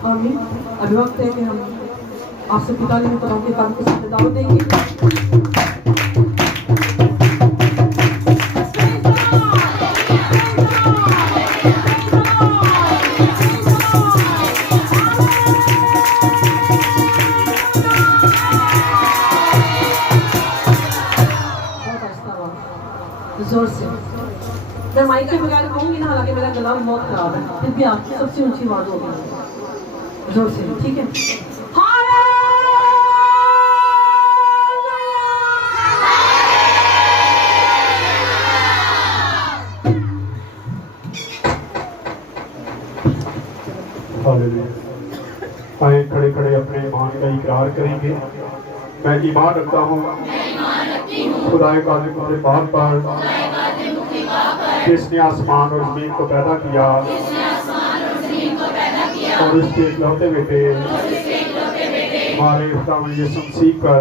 आमीन। अभी वक्त है कि हम आपसे पिता ने मुकर्रम के काम को साथ दावत देंगे। जोर से मैं माइक के बगैर कहूँगी ना, हालांकि मेरा गला बहुत खराब है, फिर भी आपकी सबसे ऊंची आवाज होगी, जोर से, ठीक है। आए खड़े खड़े अपने ईमान का इकरार करेंगे। मैं ईमान रखता हूँ खुदाए कादिर के बाप पर, जिसने आसमान और ज़मीन को पैदा किया और उसके इकलौते बेटे हमारे खुदा यीशु मसीह पर,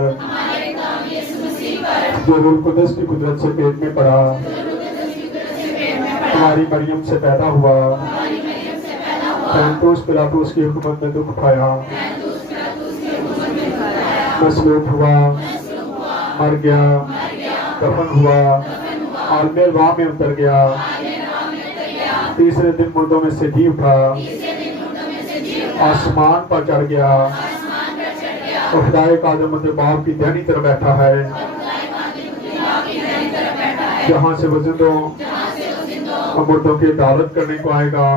जो रूह कुदस की कुदरत से पेट में पड़ा, हमारी मरियम से पैदा हुआ, पैंतोस पिलातुस की हुकूमत में दुख उठाया, मसलूब हुआ, मर गया, दफन हुआ, आलमे वाह में उतर गया, तीसरे दिन मुर्दों में से जी उठा, आसमान पर चढ़ गया और खुदाए कादिर मुझे बाप की दाहिनी तरफ बैठा है, जहाँ से वो जिंदों और मुर्दों की अदालत करने को आएगा।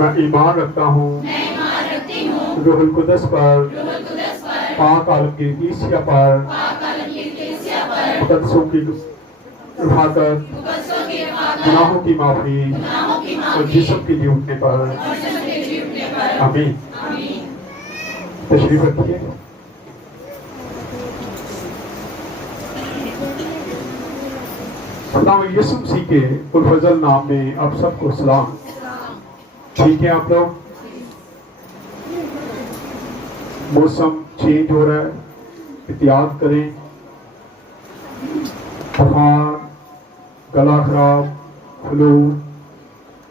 मैं ईमान रखता हूँ रूहुल कुदस पर, पाक आलमगीर ईसिया पर, मुकद्दसों की हिफाजत, गुनाहों की माफी और जिस्म की जी उठने पर। आमीन। तशरीफ रखिए। खुदा यीशु मसीह के उल फजल नाम में आप सबको सलाम। ठीक है, आप लोग, मौसम चेंज हो रहा है, एहतियात करें। बुखार, गला खराब, फ्लू,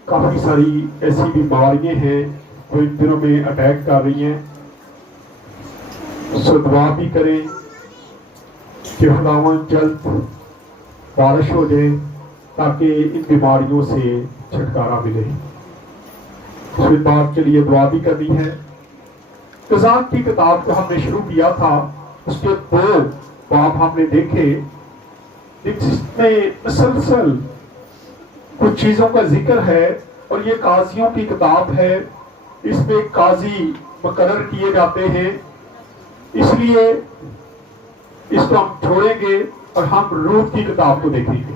काफ़ी सारी ऐसी बीमारियां हैं जो इन दिनों में अटैक कर रही हैं। सो दुआ भी करें कि खुदावंद जल्द बारिश हो जाए ताकि इन बीमारियों से छुटकारा मिले। फिर बात के लिए दुआ भी करनी है। कज़ान की किताब को हमने शुरू किया था, उसके 2 बाब हमने देखे जिसमें मुसलसल कुछ चीजों का जिक्र है, और ये काजियों की किताब है, इसमें काजी मुकर्रर किए जाते हैं, इसलिए इसको हम छोड़ेंगे और हम रूह की किताब को देखेंगे।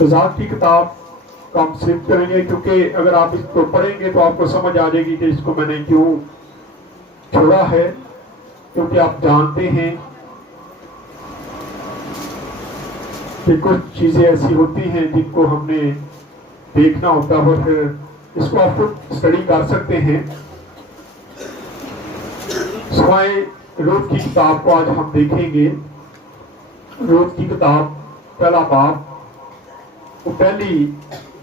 कज़ान की किताब को हम सिर्फ करेंगे, क्योंकि अगर आप इसको पढ़ेंगे तो आपको समझ आ जाएगी कि इसको मैंने क्यों छोड़ा है, क्योंकि आप जानते हैं कि कुछ चीजें ऐसी होती हैं जिनको हमने देखना होता है, फिर इसको आप खुद स्टडी कर सकते हैं। सिवाय रूह की किताब को आज हम देखेंगे। रूह की किताब पहला बाब, वो पहली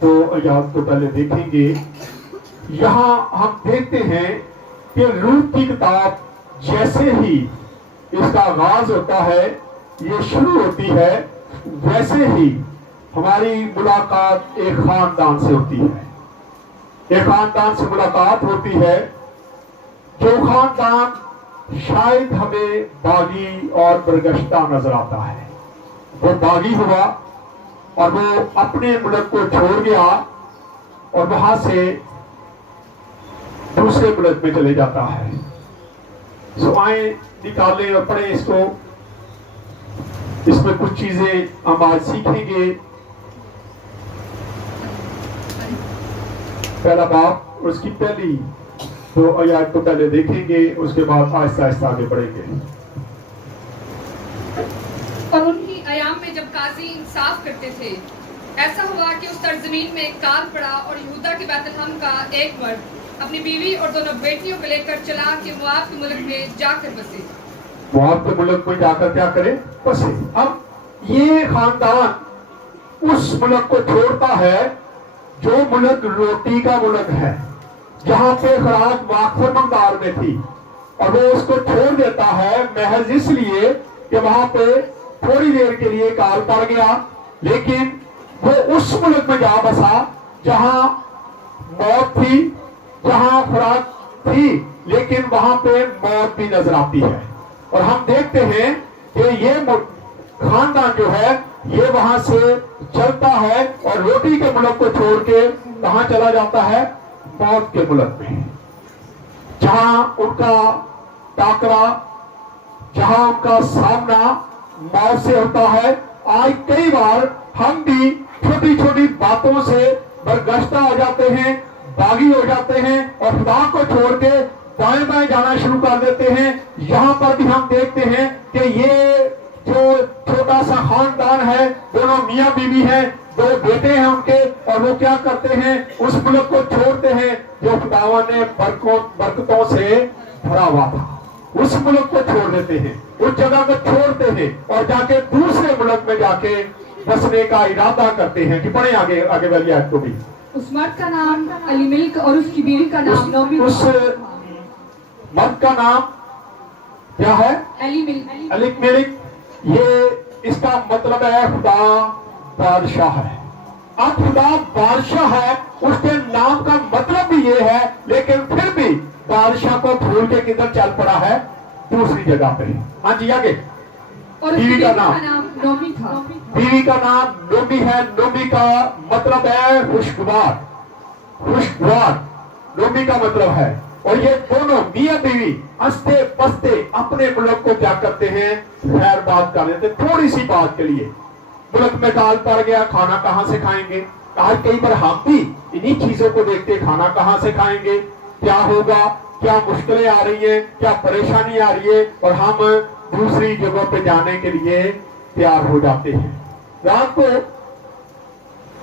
2 आयत को पहले देखेंगे। यहाँ हम देखते हैं कि रूह की किताब जैसे ही इसका आगाज होता है, ये शुरू होती है, वैसे ही हमारी मुलाकात एक खानदान से होती है। एक खानदान से मुलाकात होती है, जो खानदान शायद हमें बागी और बरगश्ता नजर आता है। वो बागी हुआ और वो अपने मुल्क को छोड़ गया और वहां से दूसरे मुल्क में चले जाता है। सो आए निकालें और पढ़ें इसको। इसमें कुछ चीजें हम आज सीखेंगे। पहला बाब और उसकी पहली 2 आयत को पहले देखेंगे, उसके बाद आहिस्ता आहिस्ता आगे बढ़ेंगे। और उनकी अयाम में जब काजी इंसाफ करते थे, ऐसा हुआ कि उस सरजमीन में एक काल पड़ा और यहूदा के बैतलहम का एक मर्द अपनी बीवी और दोनों बेटियों को लेकर चला कि मुआब के मुल्क में जाकर बसे। मुआब के मुल्क में जाकर क्या करे? बसे। अब ये खानदान उस मुल्क को छोड़ता है जो मुल्क रोटी का मुल्क है, जहां पे खुराक वाकफर मकदार में थी, और वो उसको छोड़ देता है महज इसलिए कि वहां पे थोड़ी देर के लिए काल पड़ गया, लेकिन वो उस मुल्क में जा बसा जहां मौत थी, जहां खुराक थी, लेकिन वहां पे मौत भी नजर आती है। और हम देखते हैं कि ये खानदान जो है ये वहां से चलता है और रोटी के मुल्क को छोड़ के कहां चला जाता है? मौत के मुल्क में, जहां उनका टाकरा, जहां उनका सामना मौत से होता है। आज कई बार हम भी छोटी छोटी बातों से बरगश्ता हो जाते हैं, बागी हो जाते हैं और खुदा को छोड़ के दाएं बाएं जाना शुरू कर देते हैं। यहाँ पर भी हम देखते हैं कि ये जो छोटा सा खानदान है, दोनों मियाँ बीवी हैं, दो बेटे हैं उनके, और वो क्या करते हैं? उस मुल्क को छोड़ते हैं जो खुदावा ने बरकतों से भरा हुआ था। उस मुल्क को छोड़ देते हैं, उस जगह को छोड़ते हैं और जाके दूसरे मुल्क में जाके बसने का इरादा करते हैं। कि पढ़े आगे आगे वाली आयत को भी। उस मर्द का नाम एलीमेलेक और उसकी बीवी का नाम नोमी। उस मर्द का नाम क्या है? एलीमेलेक। ये इसका मतलब है खुदा बादशाह है। अब खुदा बादशाह है, उसके नाम का मतलब भी ये है, लेकिन फिर भी बादशाह को भूल के किधर चल पड़ा है? दूसरी जगह पे। हाँ जी आगे। और बीवी का नाम नोमी था। बीवी का नाम नोमी है। नोमी का मतलब है खुशगवार, खुशगवार नोमी का मतलब है। और ये दोनों मियां बीवी हंसते बसते अपने मुल्क को क्या करते हैं? खैर बात कर लेते, थोड़ी सी बात के लिए। मुल्क में काल पड़ गया, खाना कहां से खाएंगे? आज कई बार हम भी इन्हीं चीजों को देखते, खाना कहां से खाएंगे, क्या होगा, क्या मुश्किलें आ रही है, क्या परेशानी आ रही है, और हम दूसरी जगह पे जाने के लिए तैयार हो जाते हैं। रात को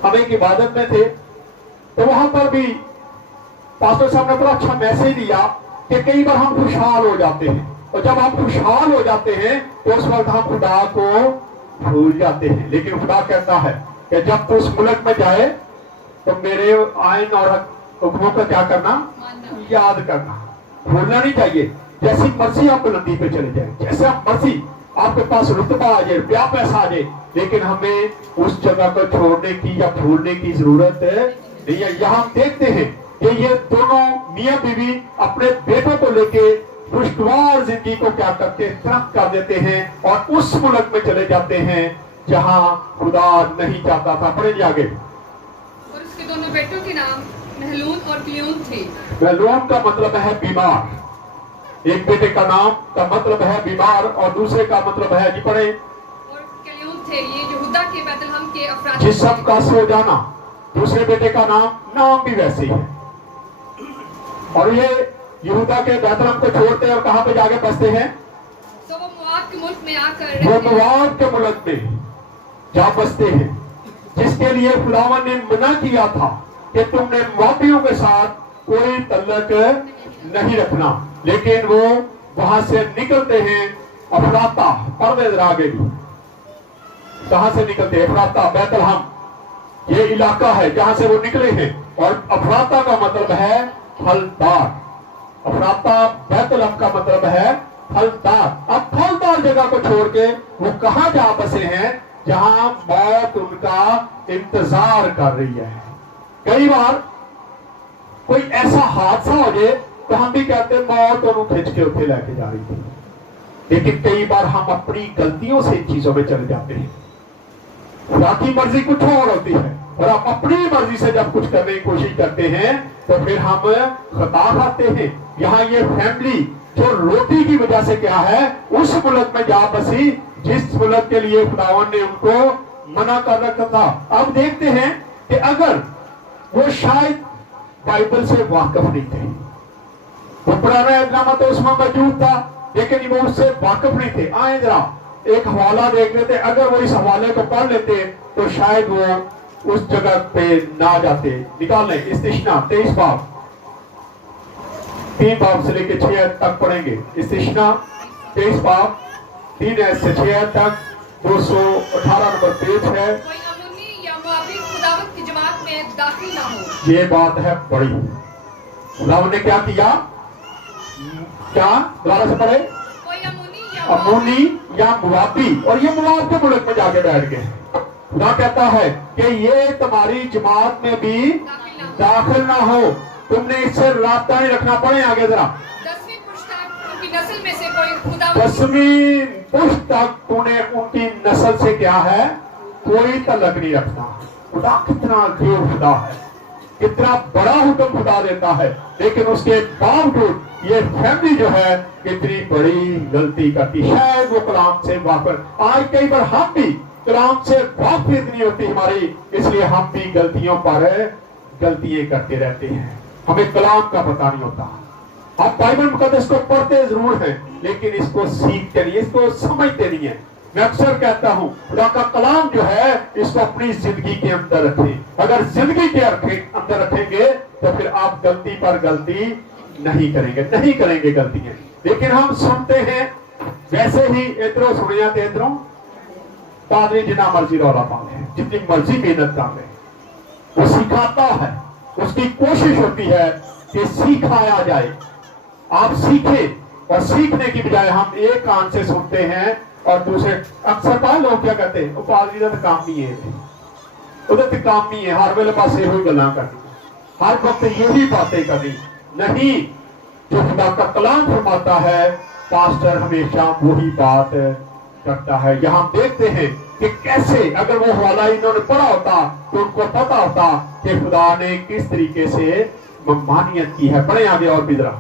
हम एक इबादत में थे, तो वहां पर भी पास्टर साहब ने बड़ा अच्छा मैसेज दिया कि कई बार हम खुशहाल हो जाते हैं, और जब हम खुशहाल हो जाते हैं तो उस वक्त हम खुदा को भूल जाते हैं। लेकिन खुदा कहता है कि जब तू उस मुल्क में जाए तो मेरे आइन और हुक्मों का क्या करना? याद करना, भूलना नहीं चाहिए। जैसी मर्जी आप बुलंदी पे चले जाए, जैसे आप मर्जी आपके पास रुतबा आ जाए, क्या पैसा आ जाए, लेकिन हमें उस जगह को छोड़ने की या भूलने की जरूरत नहीं है। यहाँ हम देखते हैं कि ये दोनों मियाँ बीवी अपने बेटों को लेके खुशगवार जिंदगी को क्या करते, तर्क कर देते हैं और उस मुल्क में चले जाते हैं जहां खुदा नहीं चाहता था। पढ़े आगे। और उसके दोनों बेटों के नाम महलून और क्लियून थे। महलून का मतलब है बीमार। एक बेटे का नाम का मतलब है बीमार और दूसरे का मतलब है, जी पढ़े। और क्लियून थे ये यहूदा के बैतलहम के अफराद। जिस्म का सो जाना, दूसरे बेटे का नाम भी वैसे ही है। और ये यहूदा के बैतलहम को छोड़ते हैं और कहां पे जाके बसते हैं? तो वो मोआब के मुल्क में आकर वो मोआब के मुल्क में जा बसते हैं, जिसके लिए खुदावन ने मना किया था कि तुमने मोआबियों के साथ कोई तल्लक नहीं रखना। लेकिन वो वहां से निकलते हैं अफराता, पर्दे आगे भी कहां से निकलते हैं? अफराता, बैतलहम ये इलाका है जहां से वो निकले हैं। और अफराता का मतलब है फलदार। अफराता बैतलहम का मतलब है फलदार। अब फलदार जगह को छोड़ के वो कहां जा बसे हैं? जहां मौत उनका इंतजार कर रही है। कई बार कोई ऐसा हादसा हो जाए तो हम भी कहते हैं मौत उन्हें खींच के उठे लेके जा रही थी। लेकिन कई बार हम अपनी गलतियों से इन चीजों में चले जाते हैं। खुदा की मर्जी कुछ और होती है और हम अपनी मर्जी से जब कुछ करने की कोशिश करते हैं तो फिर हम खता खाते हैं। यहाँ ये फैमिली जो रोटी की वजह से क्या है, उस मुल्क में जा बसी जिस मुल्क के लिए खुदावन ने उनको मना कर रखा था। अब देखते हैं कि अगर वो शायद बाइबल से वाकिफ नहीं थे, वो पुराना ऐतनामा तो उसमें मौजूद था लेकिन वो उससे वाकिफ नहीं थे। आए जरा एक हवाला देख लेते, अगर वो इस हवाले को पढ़ लेते तो शायद वो उस जगह पे ना जाते। निकाल लें इस्तिश्ना 23 बाब, 3 बाब से लेके 6 तक पढ़ेंगे। इस्तिश्ना 23 बाब 3 से 6 तक 218 नंबर पेज है। कोई अम्मोनी या मोआबी खुदावंद की जमात में दाखिल ना हो। ये बात है बड़ी। खुदा ने क्या किया? क्या? दोबारा से पढ़े। कोई अमोनी या मुआबी, और ये मुआब के मुल्क में जाके बैठ गए। खुदा कहता है कि ये तुम्हारी जमात में भी दाखिल ना हो, तुमने इससे राब्ता नहीं रखना। पड़े आगे जरा। 10वीं पुश्त तक उनकी नस्ल में से कोई खुदा 10वीं पुश्त तक तूने उनकी नस्ल से क्या है? कोई तलक नहीं रखना। खुदा कितना जोर खुदा है, कितना बड़ा हुक्म खुदा देता है, लेकिन उसके बावजूद ये फैमिली जो है कितनी बड़ी गलती करती। शायद वो कलाम से वाकिफ, आज कई बार हम भी कलाम से वाकिफ नहीं होती हमारी, इसलिए हम भी गलतियों पर गलतियां करते रहते हैं। हमें कलाम का पता नहीं होता। आप बाइबल मुकद्दस को पढ़ते जरूर हैं, लेकिन इसको सीखते नहीं, इसको समझते नहीं है। मैं अक्सर कहता हूँ खुदा का कलाम जो है इसको अपनी जिंदगी के अंदर रखें। अगर जिंदगी के अंदर रखेंगे तो फिर आप गलती पर गलती नहीं करेंगे गलतियां। लेकिन हम सुनते हैं वैसे ही इधरों सुनिया तो इधरों पादरी जितना मर्जी रौला पाले, जितनी मर्जी मेहनत कर ले, वो सिखाता है, उसकी कोशिश होती है कि सिखाया जाए। आप सीखे, और सीखने की बजाय हम एक कान से सुनते हैं और दूसरे। अक्सर बार लोग क्या कहते हैं, वो पादरी का तो काम नहीं है, उधर तो काम नहीं है, हर वेले पास यही गल्लां करनी, हर वक्त यही बातें करनी। नहीं, जो खुदा का कलाम फरमाता है पास्टर हमेशा वही बात करता है। यहाँ देखते हैं कि कैसे, अगर वो हवाला इन्होंने पढ़ा होता तो उनको पता होता कि खुदा ने किस तरीके से ममानियत की है। पढ़े आगे और भी जरा।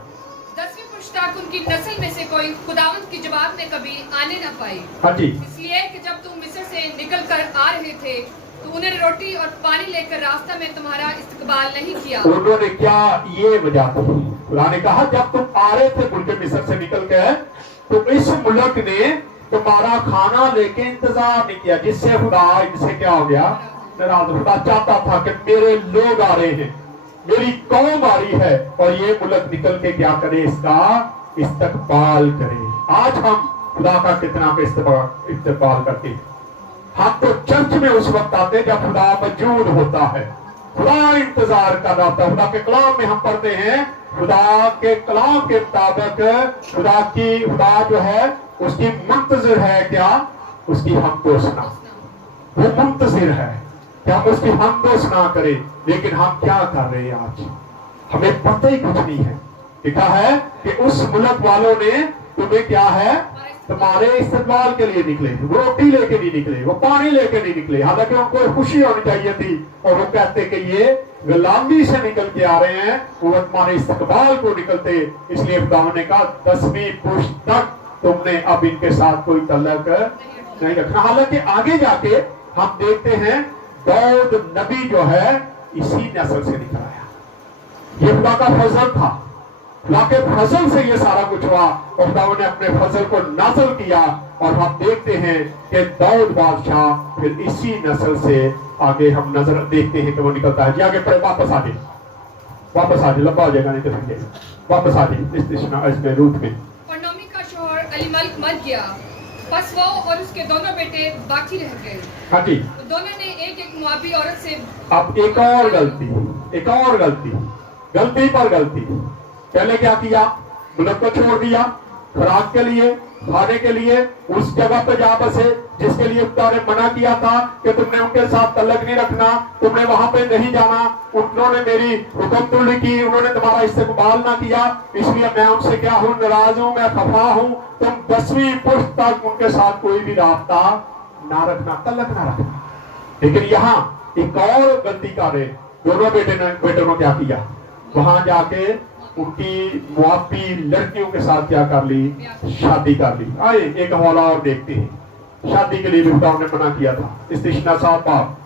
10वीं पुश्त तक उनकी नस्ल में से कोई खुदावंद की जमात में कभी आने न पाई। हाँ जी। इसलिए कि जब तुम मिस्र से निकल कर आ रहे थे तो उन्हें रोटी और पानी लेकर रास्ता में तुम्हारा इस्तकबाल नहीं किया। उन्होंने क्या, ये वजह थी। खुदा ने कहा जब तुम आ रहे थे मुल्क मिस्र से निकल के, तो इस मुल्क ने तुम्हारा खाना लेके इंतजार नहीं किया, जिससे खुदा इनसे क्या हो गया, नाराज। खुदा चाहता था कि मेरे लोग आ रहे हैं, मेरी कौम आ रही है, और ये मुल्क निकल के क्या करे, इसका इस्तकबाल करे। आज हम खुदा का कितना इस्तकबाल करते हैं। हम तो चर्च में उस वक्त आते जब खुदा मौजूद होता है, खुदा इंतजार कर रहा होता है। खुदा के कलाम में हम पढ़ते हैं, खुदा के कलाम के मुताबिक खुदा जो है उसकी मुंतजिर है क्या, उसकी हमदोसना। वो मुंतजिर है कि हम उसकी हमदोसना करें, लेकिन हम क्या कर रहे हैं आज? हमें पता ही कुछ नहीं है। लिखा है कि उस मुल्क वालों ने तुम्हें क्या है, तुम्हारे इस्तकबाल के लिए निकले, वो रोटी लेके नहीं निकले, वो पानी लेके नहीं निकले, हालांकि उनको खुशी होनी चाहिए थी। और वो कहते कि ये गुलामी से निकल के आ रहे हैं, वो तुम्हारे इस्तकबाल को निकलते। इसलिए खुदा ने कहा 10वीं पुश्त तक तुमने अब इनके साथ कोई तल्लक नहीं रखना। हालांकि आगे जाके हम देखते हैं दाऊद नबी जो है इसी नस्ल से निकल आया। ये खुदा का फजल था, खुदा के फजल से ये सारा कुछ हुआ, और खुदा ने अपने फजल को नाज़िल किया। और हम देखते हैं कि दाऊद बादशाह फिर इसी नस्ल से आगे हम नजर देखते हैं कि वो निकलता है। जी आगे पढ़े, वापस आ जाए, लंबा हो जाएगा नहीं तो फिर वापस आ जाए इसमें रूप में। और नोमी का शौहर अलीमलेक मर गया, बस वो और उसके दोनों बेटे बाकी रह गए। हाँ जी। तो दोनों ने एक मुआबी औरत से। अब एक और गलती पर गलती। पहले क्या किया, मुल्क को छोड़ दिया, खुराक के लिए, खाने के लिए उस जगह पे जा बसे जिसके लिए खुदा ने मना किया था कि तुमने उनके साथ तल्लक नहीं रखना, तुमने वहां पे नहीं जाना। उन्होंने मेरी हुक्मतुल्ली की, उन्होंने तुम्हारा इस्तकबाल ना किया, इसलिए मैं उनसे क्या हूँ, नाराज हूँ, मैं खफा हूँ। तुम 10वीं पुश्त तक उनके साथ कोई भी रास्ता ना रखना, तल्लक ना रखना। लेकिन यहाँ एक और गलती कर रहे दोनों बेटों ने क्या किया, वहां जाके उनकी मुआबी लड़कियों के साथ क्या कर ली, शादी कर ली। आए एक हवाला और देखते हैं। शादी के लिए भी खुदा ने मना किया था। इस्तिशना 7 बाब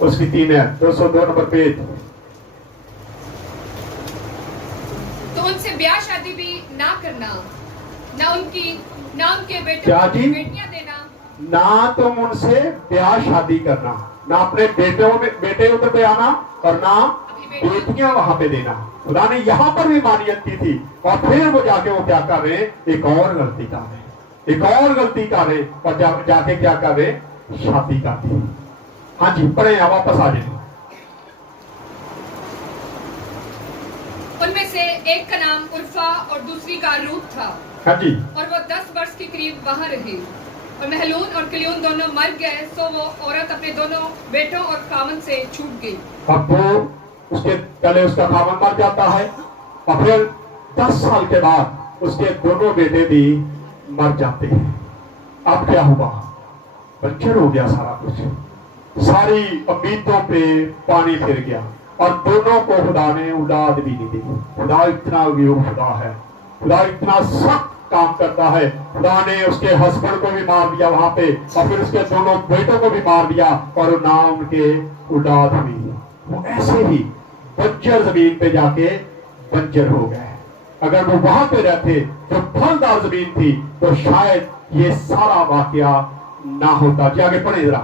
उसकी 3 है, 202 नंबर पेज। तो उनसे ब्याह शादी भी ना करना, ना उनके बेटियां देना, ना तुम उनसे ब्याह शादी करना, ना अपने बेटे उधर पे आना, और ना बेटियां वहां पे देना। खुदा ने यहां पर भी मानियत की थी, और फिर वो जाके वो क्या कर रहे, एक और गलती कर रहे, और जाके क्या कर रहे, शादी कर दी। हाँ जी, पढ़े, वापस आ जाए। से एक का नाम उर्फा और दूसरी का रूत था, हाँ जी, और वो 10 वर्ष के करीब वहाँ रही। और महलून और किलियून दोनों मर गए, सो वो औरत अपने दोनों बेटों और खामन से छूट गई। अब वो उसके पहले उसका खामन मर जाता है और फिर 10 साल के बाद उसके दोनों बेटे भी मर जाते हैं। अब क्या हुआ? बंजर हो गया सारा कुछ, सारी उम्मीदों पे पानी फिर गया और दोनों को खुदा ने औलाद भी नहीं दी। खुदा इतना खुदा है, खुदा इतना सख्त काम करता है। खुदा ने उसके हस्बैंड को भी मार दिया वहां पे और फिर उसके दोनों बेटों को भी मार दिया और ना उनके औलाद हुई। वो ऐसे ही बंजर जमीन पे जाके बंजर हो गए। अगर वो वहां पे रहते जो फलदार जमीन थी तो शायद ये सारा वाकया ना होता। जी आगे पढ़े जरा।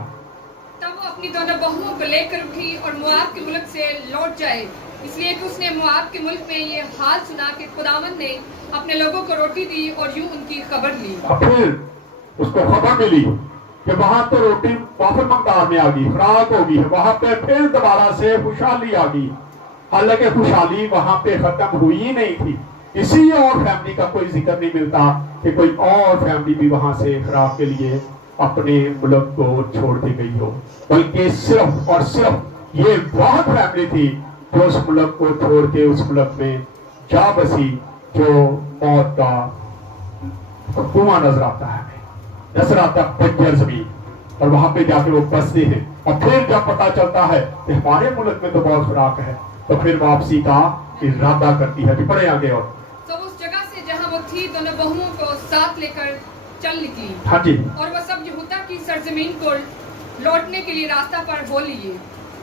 तब वो अपनी दोनों बहुओं को लेकर उठी और मोआब के मुल्क से लौट जाए, इसलिए कि उसने मोआब के मुल्क में ये हाल सुना कि खुदावंद ने अपने लोगों को रोटी दी और यूं उनकी खबर ली। फिर उसको खबर मिली कि वहां तो रोटी वापस मकदार में आ गई, खुराक होगी, वहां पे फिर दोबारा से खुशहाली आ गई। हालांकि खुशहाली वहां पे खत्म हुई ही नहीं थी। किसी और फैमिली का कोई जिक्र नहीं मिलता कि कोई और फैमिली भी वहां से खुराक के लिए अपने मुल्क को छोड़ के गई हो, बल्कि सिर्फ और सिर्फ ये बहुत फैमिली थी जो उस मुल्क को छोड़ के उस मुल्क में जा बसी, जो मौत का कुआं नजर आता है, नजर आता बंजर जमीन, और वहां पे जाके वो बसते हैं। और फिर जब पता चलता है कि हमारे मुल्क में तो बहुत खुराक है, तो फिर वापसी का इरादा करती है। पढ़े आगे। और तो उस जगह से जहाँ वो थी दोनों बहुओं को साथ लेकर चल निकली। हाँ जी। और वह सब यहूदा की सरजमीन को लौटने के लिए रास्ता पर हो लिए।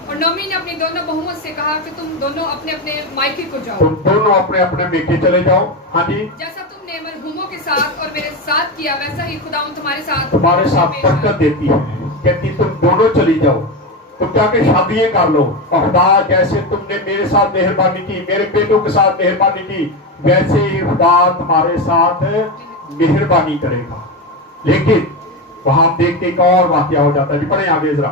और नोमी ने अपनी दोनों बहुओं से कहा कि तुम दोनों अपने अपने मायके को जाओ, तुम दोनों अपने अपने मेके चले जाओ। हाँ जी। जैसा तुमने मरहूमों के साथ और मेरे साथ किया, वैसा ही खुदावंद तुम्हारे साथ बरकत देती है। कहती तुम दोनों चली जाओ, तुम जाके शादियां कर लो, और खुदा जैसे तुमने मेरे साथ मेहरबानी की, मेरे बेटों के साथ मेहरबानी की, वैसे ही खुदा तुम्हारे साथ मेहरबानी करेगा। लेकिन वहां देख के एक और वाकया हो जाता है। पढ़े आगे जरा।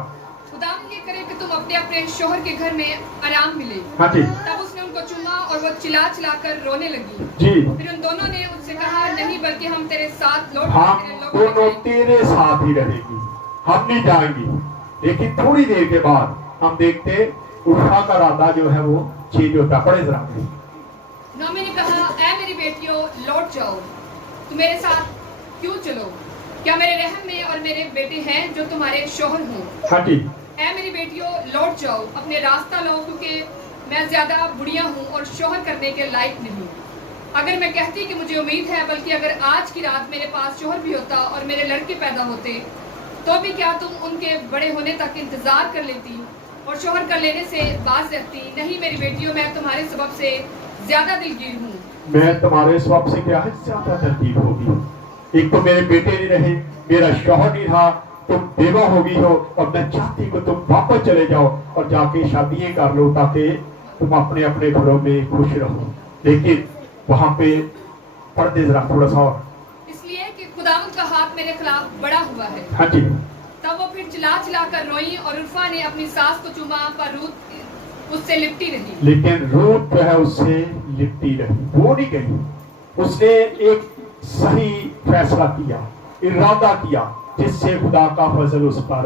खुदावंद ये करे कि तुम अपने अपने शोहर के घर में आराम मिले। हाँ जी। तब उसने उनको चूमा और वो चिल्ला चिल्ला कर रोने लगी। जी। फिर उन दोनों ने उससे कहा, नहीं बल्कि हम तेरे साथ लौट हम दोनों तेरे साथ ही रहेंगी, हम नहीं जाएंगी। लेकिन थोड़ी देर के बाद हम देखते उर्फा का राधा जो है वो चेंज होता। पढ़े जरा। नोमी ने कहा, ऐ मेरी बेटियों लौट जाओ, तुम मेरे साथ क्यों चलो? क्या मेरे रहम में और मेरे बेटे हैं जो तुम्हारे शोहर हों? हाँ जी। ऐ मेरी बेटियों लौट जाओ, अपने रास्ता लो, क्योंकि मैं ज्यादा बुढ़िया हूँ और शोहर करने के लायक नहीं। अगर मैं कहती कि मुझे उम्मीद है, बल्कि अगर आज की रात मेरे पास शोहर भी होता और मेरे लड़के पैदा होते, तो भी क्या तुम उनके बड़े होने तक इंतजार कर लेती और शोहर कर लेने से बाज रहती? नहीं मेरी बेटियों, मैं तुम्हारे सबब से ज्यादा दिलगीर हूँ। मैं तुम्हारे सबब से क्या है ज्यादा दिलगीर होगी। एक तो मेरे बेटे नहीं रहे, मेरा शौहर नहीं रहा, तुम बेवा हो गई हो, और मैं चाहती कि तुम वापस चले जाओ और जाके शादियां कर लो ताकि तुम अपने अपने घरों में खुश रहो। लेकिन वहां पे पढ़ दे जरा थोड़ा सा और। इसलिए कि खुदावंद का हाथ मेरे खिलाफ बड़ा हुआ है। हाँ जी। तब वो फिर चिल्ला चिल्ला कर रोई और उर्फा ने अपनी सास को चूमा, पर रूत उससे लिपटी रही। लेकिन रूत जो है उससे लिपटी रही, वो नहीं गई। उसने एक सही फैसला किया, इरादा किया, जिससे खुदा का फजल उस पर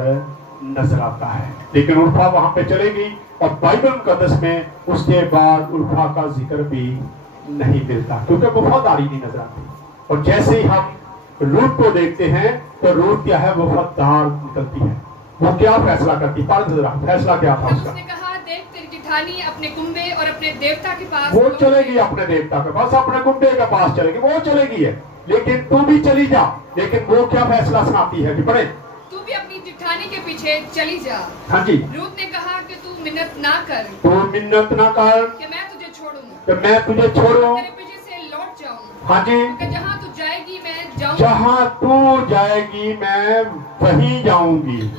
नजर आता है। लेकिन उर्फा वहां पे चले गई और बाइबल मुकद्दस में उसके बाद उर्फा का जिक्र भी नहीं मिलता, क्योंकि वफादारी नहीं नजर आती। और जैसे ही हम रूत को देखते हैं तो रूत क्या है, वफादार निकलती है। वो क्या फैसला करती? फैसला क्या था उसका? उसने कहा, देख तेरी जिठानी अपने कुंबे और अपने देवता के पास वो चलेगी, अपने देवता के पास, अपने कुंबे के पास चलेगी, वो चलेगी है। लेकिन तू भी चली जा। लेकिन वो क्या फैसला सुनाती है? पढ़े। तू भी अपनी जिठानी के पीछे चली जा। हाँ जी। रूत ने कहा कि तू मिन्नत ना कर, तू मिन्नत ना कर कि मैं तुझे छोड़ूं, कि मैं तुझे छोड़ूं। तेरे पीछे से लौट जाऊं। हाँ जी। कि जहां तू जाएगी मैं जाऊं, जहां तू जाएगी मैं वहीं जाऊंगी।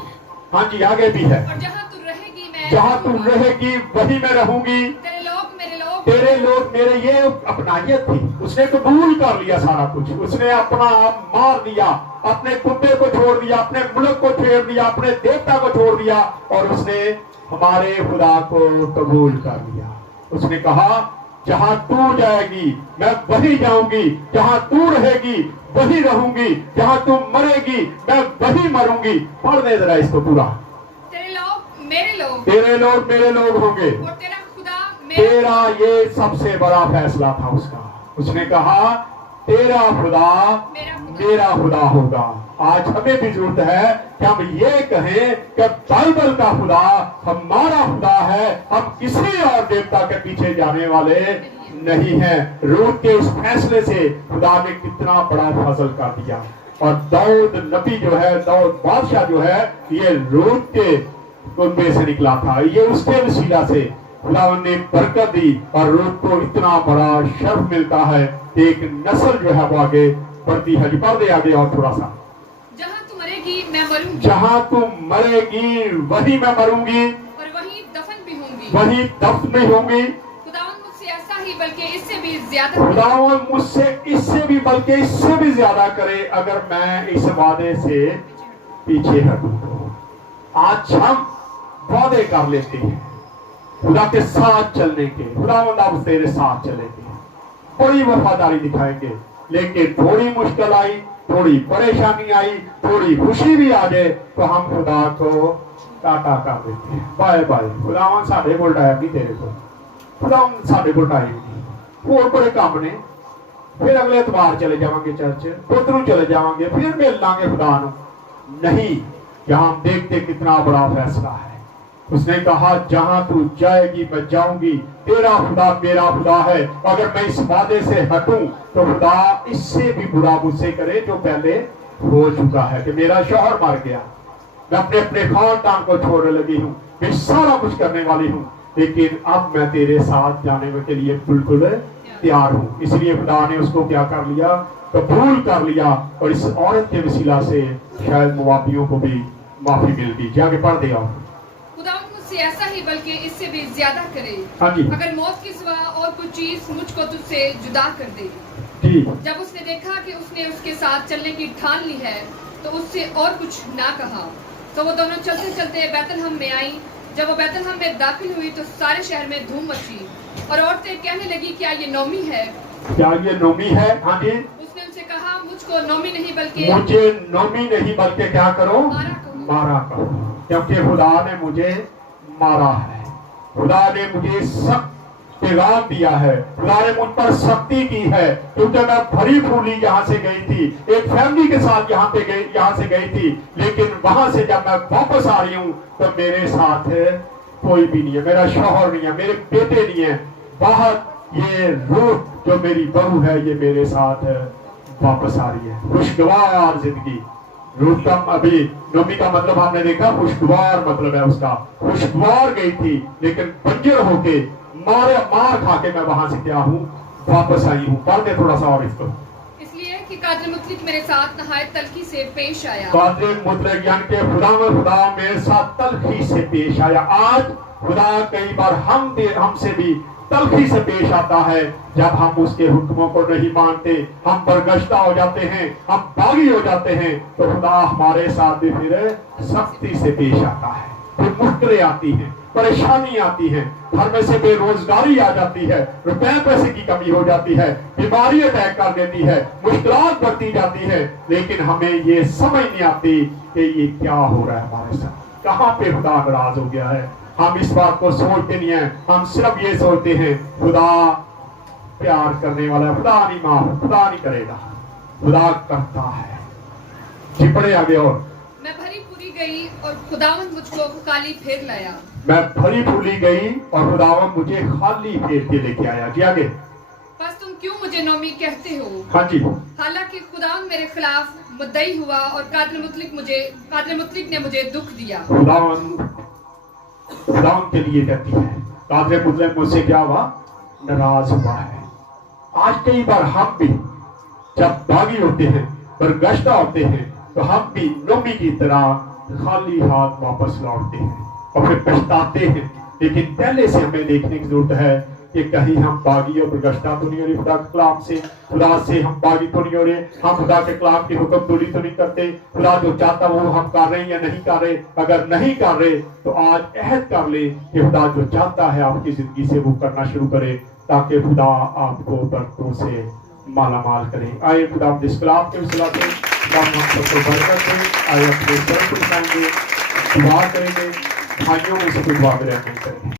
हाँ जी, आगे भी है। और जहां तू रहेगी मैं जहां तू रहेगी वहीं मैं रहूंगी। तेरे लोग मेरे लोग, तेरे लोग मेरे। ये अपनायत थी, उसने कबूल कर लिया सारा कुछ। उसने अपना आप मार दिया, अपने कुत्ते को छोड़ दिया, अपने मुल्क को छोड़ दिया, अपने देवता को छोड़ दिया, और उसने हमारे खुदा को कबूल कर लिया। उसने कहा जहां तू जाएगी मैं वही जाऊंगी, जहां तू रहेगी वही रहूंगी, जहां तू मरेगी मैं वही मरूंगी। पढ़ दे जरा इसको पूरा। तेरे लोग मेरे लोग तेरे लोग मेरे लोग होंगे, और तेरा खुदा मेरा तेरा ये सबसे बड़ा फैसला था उसका। उसने कहा तेरा खुदा मेरा खुदा होगा। आज हमें भी जरूरत है कि हम ये कहें कि बाइबल का खुदा हमारा खुदा है, हम किसी और देवता के पीछे जाने वाले नहीं हैं। रूत के इस फैसले से खुदा ने कितना बड़ा फजल कर दिया। और दाऊद नबी जो है, दाऊद बादशाह जो है, ये रूत के कुनबे से निकला था। ये उसके वसीला से खुदा ने बरकत दी और रूत को इतना बड़ा शर्फ मिलता है। एक नस्ल जो है वो आगे बढ़ती है। पढ़ दे आगे और थोड़ा सा। जहाँ तू मरेगी मैं मरूंगी, जहां तू मरेगी वही मैं मरूंगी, और वही दफन भी होंगी। वही दफ्न में होंगी। खुदावंद मुझसे ऐसा ही बल्कि इससे भी ज्यादा खुदावंद मुझसे इससे भी बल्कि इससे भी ज्यादा करे अगर मैं इस वादे से पीछे हटूं। आज हम वादे कर लेते हैं खुदा के साथ चलने के, खुदावंद अब तेरे साथ चलेंगे, बड़ी वफादारी दिखाएंगे। लेकिन थोड़ी मुश्किल आई, थोड़ी परेशानी आई, थोड़ी खुशी भी आ जाए तो हम खुदा को टाटा कर देते हैं, बाय बाय। खुदावंद साडे कोल टाइम नहीं तेरे को, खुदावंद साडे कोल टाइम नहीं, और बड़े काम ने, फिर अगले एतवार चले जावांगे चर्च, पुत्र चले जावांगे, फिर मिल लांगे खुदा नू। नहीं, यहाँ हम देखते कितना बड़ा फैसला है। उसने कहा जहां तू जाएगी मैं जाऊंगी, तेरा खुदा मेरा खुदा है। अगर मैं इस वादे से हटूं तो खुदा इससे भी बुरा मुझसे करे जो पहले हो चुका है कि मेरा शौहर मर गया, मैं अपने अपने खानदान को छोड़ने लगी हूँ, मैं सारा कुछ करने वाली हूँ, लेकिन अब मैं तेरे साथ जाने के लिए बिल्कुल तैयार हूँ। इसलिए खुदा ने उसको क्या कर लिया, कबूल कर लिया। और इस औरत के वसीला से शायद मुआफियों को भी माफी मिल गई। जाके पढ़ दे आप। खुदावंद मुझसे ऐसा ही बल्कि इससे भी ज्यादा करे, हाँ जी अगर मौत के सिवा और कुछ चीज मुझको तुझसे जुदा कर दे। जी। जब उसने देखा कि उसने उसके साथ चलने की ठान ली है तो उससे और कुछ ना कहा। तो वो दोनों चलते चलते बैतलहम में आई। जब वो बैतलहम में दाखिल हुई तो सारे शहर में धूम मची और औरतें कहने लगी क्या ये नोमी है? क्या ये नोमी है? हाँ जी। उसने उनसे कहा मुझको नोमी नहीं बल्कि मुझे नोमी नहीं बल्कि क्या करो, मारा करो, क्योंकि खुदा ने मुझे मारा है, खुदा ने मुझे सख्त पैगाम दिया है, खुदा ने मुझ पर सख्ती की है। क्योंकि मैं भरी फूली यहाँ से गई थी, एक फैमिली के साथ यहाँ से गई थी, लेकिन वहां से जब मैं वापस आ रही हूँ तो मेरे साथ कोई भी नहीं है, मेरा शौहर नहीं है, मेरे बेटे नहीं है। बाहर ये रूत जो मेरी बहू है ये मेरे साथ वापस आ रही है। खुशगवार जिंदगी। रूत का अभी नोमी का मतलब हमने देखा, खुशगवार मतलब है उसका। खुशगवार गई थी लेकिन बंजर होके मार खा के मैं वहां से क्या हूँ, वापस आई हूँ। पढ़ दे थोड़ा सा और इसको। इसलिए कि कादर मुतलक मेरे साथ नहायत तलखी से पेश आया। कादर मुतलक यानी कि खुदा मेरे साथ तलखी से पेश आया। आज खुदा कई बार हमसे भी तलखी से पेश आता है जब हम उसके हुक्मों को नहीं मानते, हम बरगश्ता हो जाते हैं, हम बागी हो जाते हैं, तो खुदा हमारे साथ भी फिर सख्ती से पेश आता है। फिर मुश्किलें आती हैं, परेशानी आती है, घर में से बेरोजगारी आ जाती है, रुपए पैसे की कमी हो जाती है, बीमारी अटैक कर देती है, मुश्किलात बढ़ती जाती है, लेकिन हमें ये समझ नहीं आती कि ये क्या हो रहा है हमारे साथ, कहाँ पे खुदा नाराज हो गया है। हम इस बात को सोचते नहीं है, हम सिर्फ ये सोचते हैं खुदा प्यार करने वाला है, खुदा नहीं माफ, खुदा नहीं करेगा, खुदा करता है। जी पढ़े आगे। और मैं भरी पूरी गई और खुदावंद मुझको खाली फेर लाया। मैं भरी फूली गई और खुदावंद मुझे खाली फेर के लेके आया। जी आगे। बस तुम क्यों मुझे नोमी कहते हो? हाँ जी। हालांकि खुदावंद मेरे खिलाफ मुद्दई हुआ और कादर मुतलक ने मुझे दुख दिया। खुदावंद के लिए कहती है, कादर मुतलक मुझसे क्या हुआ, नाराज हुआ है। आज कई बार हम भी जब बागी होते हैं, बरगश्ता होते हैं, तो हम भी नोमी की तरह खाली हाथ वापस लौटते हैं और फिर पछताते हैं। लेकिन पहले से हमें देखने की जरूरत है कि कहीं हम बागी और बरगश्ता तो नहीं हो रहे खुदा के कलाम से, खुदा से हम बागी तो नहीं हो रहे, हम खुदा के कलाम की हुक्म तोड़ी तो नहीं करते, खुदा जो चाहता वो हम कर रहे हैं या नहीं कर रहे। अगर नहीं कर रहे तो आज अहद कर ले कि खुदा जो चाहता है आपकी जिंदगी से वो करना शुरू करे। ताकि खुदा आपको बरकतों से माला माल करें। आइए खुदा इस कलाम के वसीला से खुदा हम सबको बरकत दें। आइए अपने सर को उठाएंगे, दुआ करेंगे, भाइयों में से कोई दुआ में रहने करें।